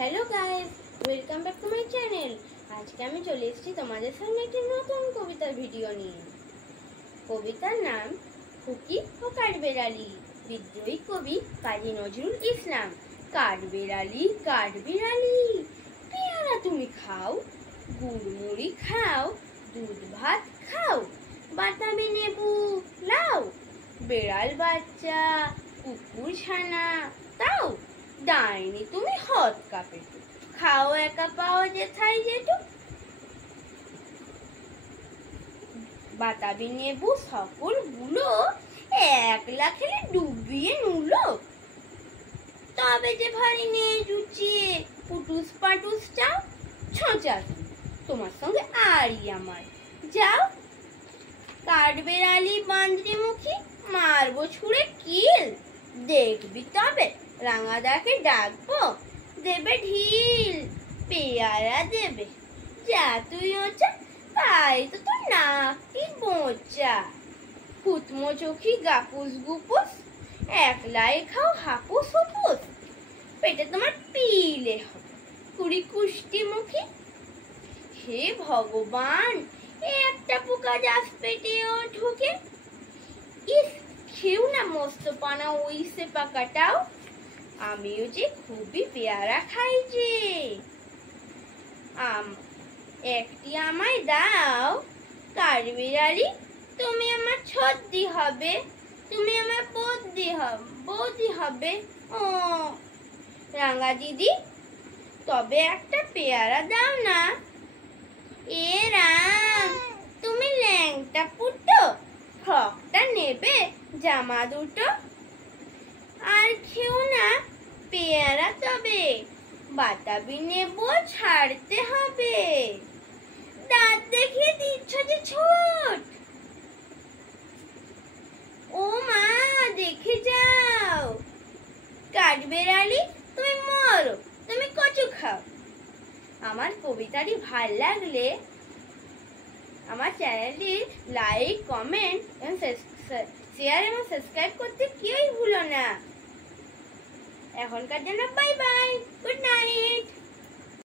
Hello guys, welcome back to my channel. আজকে আমি চলে এসেছি তোমাদের সামনে একটি নতুন কবিতার ভিডিও নিয়ে। কবিতার নাম খুকি ও কাঠবেড়ালি। বিদ্রোহী কবি কাজী নজরুল ইসলাম। কাঠবেড়ালি কাঠবেড়ালি, পেয়ারা তুমি খাও, গুড়মুড়ি খাও, দুধ ভাত খাও, বাতাবি লেবু লাও, বেড়াল বাচ্চা কুকুর ছানা তাও, ডাইনি তুমি হত কাপে খাও একা পাও যেথায় যেটু, বাতাবি নেবু সকল গুলো একলা খেলে ডুবিয়ে নুলো, তবে যে ভারী নেই জুচিয়ে পুটুস পাটুস চাও, ছোঁচা তোমার সঙ্গে আরই আমার যাও। কাঠবেড়ালি বান্দ্রি মুখী মারবো ছুঁড়ে কিল, দেখবি তবে রাঙাদাকে ডাকবো দেবে ঢিল, পেয়ারা দেবে যা তুই ওচা, তাই তো তোর নাকি বোচা, কুতমো চোখি গাপুস গুপুস, একলাই খাও হাপুস হুপুস, পেটে তোমার পিলে হবে কুড়ি কুষ্টি মুখী। হে ভগবান, একটা পোকা যাস পেটেও ঢুকে, ইস খেউ না মস্ত পানা ওই সে পাকাটাও, আমিও যে খুবই পেয়ারা খাই যে, একটি আমায় দাও কাঠবেড়ালি, তুমি আমার ছদ্দি হবে, তুমি আমার বৌদি হবে। ও রাঙা দিদি, তবে একটা পেয়ারা দাও না। এ রাম, তুমি ল্যাংটা পুটো, ফ্রকটা নেবে জামা দুটো, আর খেও না পেয়ারা তবে বাতাবি নেব ছাড়তে হবে, দাঁত দেখিয়ে দিচ্ছ যে ছোট, ও মা দেখে যাও। কাঠবেড়ালি তুমি মরো, তুমি কচু খাও। আমার কবিতাটি ভাল লাগলে আমার চ্যানেলটি লাইক, কমেন্ট এবং শেয়ার এবং সাবস্ক্রাইব করতে কেউই ভুলো না। এখনকার জন্য বাই বাই, গুড নাইট।